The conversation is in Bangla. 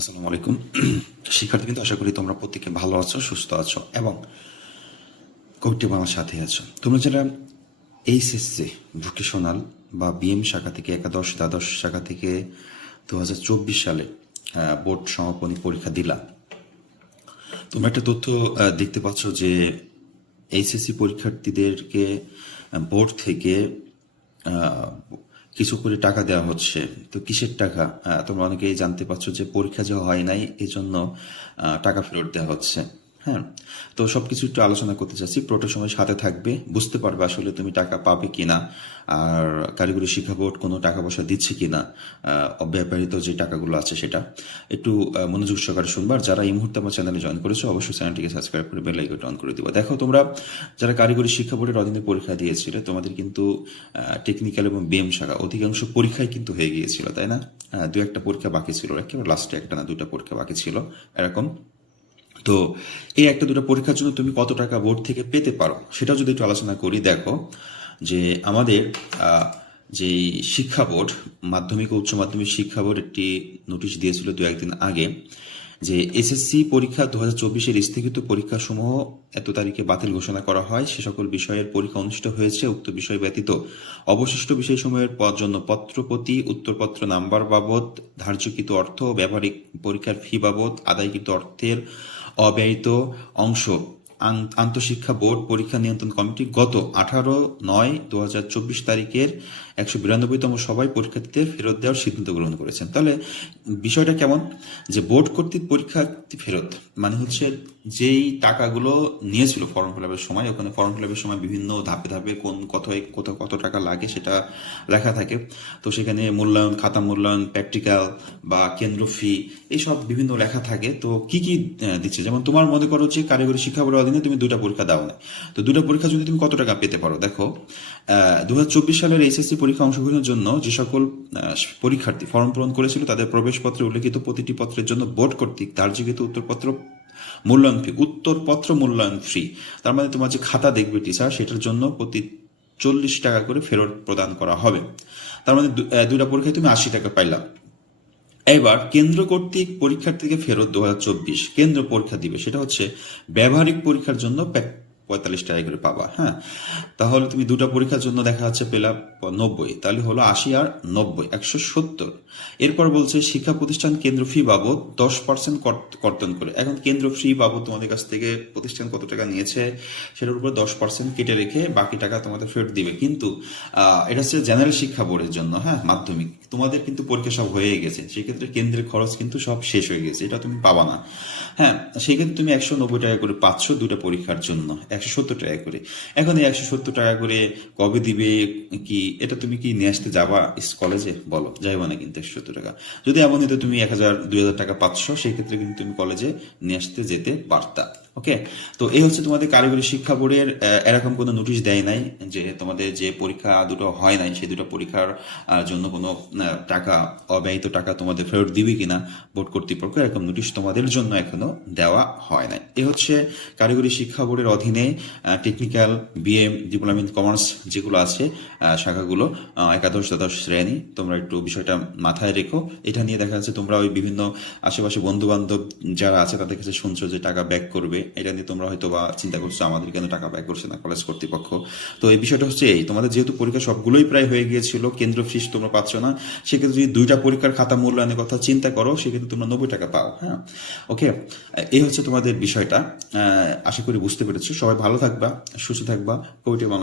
আসসালামু আলাইকুম। শিক্ষার্থী কিন্তু আশা করি তোমরা প্রত্যেকে ভালো আছো, সুস্থ আছো এবং কোভিডটি আমার সাথে আছো। তোমরা যারা এইচএসসি, ভোকেশনাল বা বিএম শাখা থেকে, একাদশ, দ্বাদশ শাখা থেকে দু হাজার চব্বিশ সালে বোর্ড সমাপনী পরীক্ষা দিলা। তোমরা একটা তথ্য দেখতে পাচ্ছ যে এইচএসসি পরীক্ষার্থীদেরকে বোর্ড থেকে কিছু করে টাকা দেওয়া হচ্ছে। তো কিসের টাকা? তোমরা অনেকেই জানতে পারছ যে পরীক্ষা যে হয় নাই, এজন্য জন্য টাকা ফেরত দেওয়া হচ্ছে। হ্যাঁ তো সবকিছু একটু আলোচনা করতে চাচ্ছি। পুরোটা সময় সাথে থাকবে, বুঝতে পারবে আসলে তুমি টাকা পাবে কিনা, আর কারিগরি শিক্ষা বোর্ড কোনো টাকা পয়সা দিচ্ছে কিনা অব্যবহৃত যে টাকাগুলো আছে সেটা। একটু মনোযোগ সহকারে শুনবার যারা এই মুহূর্তে আমার চ্যানেলে জয়েন করেছ, অবশ্যই চ্যানেলটিকে সাবস্ক্রাইব করে বেল আইকনটা অন করে দিবা। দেখো, তোমরা যারা কারিগরি শিক্ষা বোর্ডের অধীনে পরীক্ষা দিয়েছিলে, তোমাদের কিন্তু টেকনিক্যাল এবং বিএম শাখা অধিকাংশ পরীক্ষায় কিন্তু হয়ে গিয়েছিল, তাই না? দু একটা পরীক্ষা বাকি ছিল, একেবারে লাস্টে একটা না দুটা পরীক্ষা বাকি ছিল, এরকম। তো এই একটা দুটো পরীক্ষার জন্য তুমি কত টাকা বোর্ড থেকে পেতে পারো? সেটাও যদি একটু আলোচনা করি, দেখো, যে আমাদের যে শিক্ষা বোর্ড, মাধ্যমিক উচ্চ মাধ্যমিক শিক্ষা বোর্ড একটি নোটিশ দিয়েছিল দু, একদিন আগে, যে এসএসসি পরীক্ষা দু হাজার চব্বিশের স্থগিত পরীক্ষাসমূহ এত তারিখে বাতিল ঘোষণা করা হয়। সে সকল বিষয়ের পরীক্ষা অনুষ্ঠিত হয়েছে, উক্ত বিষয় ব্যতীত অবশিষ্ট বিষয়সমূহের প- জন্য পত্রপতি, উত্তরপত্র নাম্বার বাবদ, ধার্যকৃত অর্থ, ব্যবহারিক পরীক্ষার ফি বাবদ, আদায়কৃত অর্থের অব্যয়িত অংশ। আন্তঃশিক্ষা বোর্ড পরীক্ষা নিয়ন্ত্রণ কমিটি গত আঠারো নয় দু হাজার চব্বিশ তারিখের একশো বিরানব্বইতম সভায় পরীক্ষার্থীদের ফেরত দেওয়ার সিদ্ধান্ত গ্রহণ করেছেন। তাহলে বিষয়টা কেমন? যে বোর্ড কর্তৃক পরীক্ষার্থী ফেরত মানে হচ্ছে যেই টাকাগুলো নিয়েছিল ফর্ম ফিল আপের সময়, ওখানে ফর্ম ফিল আপের সময় বিভিন্ন ধাপে ধাপে কোন কত কত কত টাকা লাগে সেটা লেখা থাকে। তো সেখানে মূল্যায়ন, খাতা মূল্যায়ন, প্র্যাকটিক্যাল বা কেন্দ্র ফি, এইসব বিভিন্ন লেখা থাকে। তো কি কি দিচ্ছে? যেমন তোমার মনে করো যে কারিগরি শিক্ষা বোর্ডের অধীনে তুমি দুটা পরীক্ষা দাও না তো দুটা পরীক্ষা যদি তুমি কত টাকা পেতে পারো? দেখো দু সালের এইচএসসি পরীক্ষা অংশগ্রহণের জন্য যে সকল পরীক্ষার্থী ফর্ম পূরণ করেছিল, তাদের প্রবেশপত্রে উল্লেখিত প্রতিটি পত্রের জন্য বোর্ড কর্তৃক ধার্যকৃত উত্তরপত্র মূল্যায়ন ফি উত্তরপত্র মূল্যায়ন ফ্রি তার মানে তোমার যে খাতা দেখবে টিচার সেটার জন্য প্রতি চল্লিশ টাকা করে ফেরত প্রদান করা হবে। তার মানে দুটা পরীক্ষায় তুমি আশি টাকা পাইলাম এবার কেন্দ্র কর্তৃক পরীক্ষার্থীকে ফেরত দু হাজার চব্বিশ কেন্দ্র পরীক্ষা দিবে। সেটা হচ্ছে ব্যবহারিক পরীক্ষার জন্য পঁয়তাল্লিশ টাকা করে পাবা হ্যাঁ? তাহলে তুমি দুটো পরীক্ষার জন্য দেখা যাচ্ছে পেলা নব্বই, তাহলে হলো আশি আর নব্বই, একশো সত্তর। এরপর বলছে, শিক্ষা প্রতিষ্ঠান কেন্দ্র ফি বাবদ দশ পার্সেন্ট কর্তন করে। এখন কেন্দ্র ফি বাবদ তোমাদের কাছ থেকে প্রতিষ্ঠান কত টাকা নিয়েছে, সেটার উপর দশ পার্সেন্ট কেটে রেখে বাকি টাকা তোমাদের ফেরত দিবে। কিন্তু এটা হচ্ছে জেনারেল শিক্ষা বোর্ডের জন্য হ্যাঁ মাধ্যমিক। তোমাদের কিন্তু পরীক্ষা সব হয়ে গেছে। সেক্ষেত্রে কেন্দ্রের খরচ কিন্তু সব শেষ হয়ে গেছে। এটা তুমি পাবা না হ্যাঁ? সেক্ষেত্রে তুমি একশো নব্বই টাকা করে পাচ্ছ দুটো পরীক্ষার জন্য। একশো সত্তর টাকা করে। এখন এই একশো সত্তর টাকা করে কবে দিবে, কি, এটা তুমি কি নিয়ে আসতে যাবা কলেজে বলো, যাইবা না কিন্তু একশো সত্তর টাকা। যদি এমন তো তুমি এক হাজার, দুই হাজার টাকা পাচ্ছ সেই ক্ষেত্রে কিন্তু তুমি কলেজে নিয়ে আসতে যেতে পারতা ওকে তো এই হচ্ছে তোমাদের কারিগরি শিক্ষা বোর্ডের এরকম কোনো নোটিশ দেয় নাই যে তোমাদের যে পরীক্ষা দুটো হয় নাই, সেই দুটো পরীক্ষার জন্য কোনো টাকা, অব্যয়িত টাকা তোমাদের ফেরত দিবে কিনা বোর্ড কর্তৃপক্ষ, এরকম নোটিশ তোমাদের জন্য এখনও দেওয়া হয় নাই। এ হচ্ছে কারিগরি শিক্ষা বোর্ডের অধীনে technical BM diploma in commerce যেগুলো আছে শাখাগুলো একাদশ, দ্বাদশ শ্রেণি, তোমরা একটু বিষয়টা মাথায় রেখো। এটা নিয়ে দেখা যাচ্ছে তোমরা ওই বিভিন্ন আশেপাশে বন্ধু বান্ধব যারা আছে, তাদের কাছে শুনছো যে টাকা ব্যাক করবে। এটা নিয়ে তোমরা হয়তো বা চিন্তা করছ, আমাদের কেন টাকা ব্যাক করছে না কলেজ কর্তৃপক্ষ? তো এই বিষয়টা হচ্ছে এই, তোমাদের যেহেতু পরীক্ষা সবগুলোই প্রায় হয়ে গিয়েছিল, কেন্দ্র ফিস তোমরা পাচ্ছ না, সেক্ষেত্রে যদি দুইটা পরীক্ষার খাতা মূল্যায়নের কথা চিন্তা করো, সেক্ষেত্রে তোমরা নব্বই টাকা পাও হ্যাঁ? ওকে এই হচ্ছে তোমাদের বিষয়টা আশা করি বুঝতে পেরেছ। সবাই ভালো থাকবা সুস্থ থাকবা কবিটি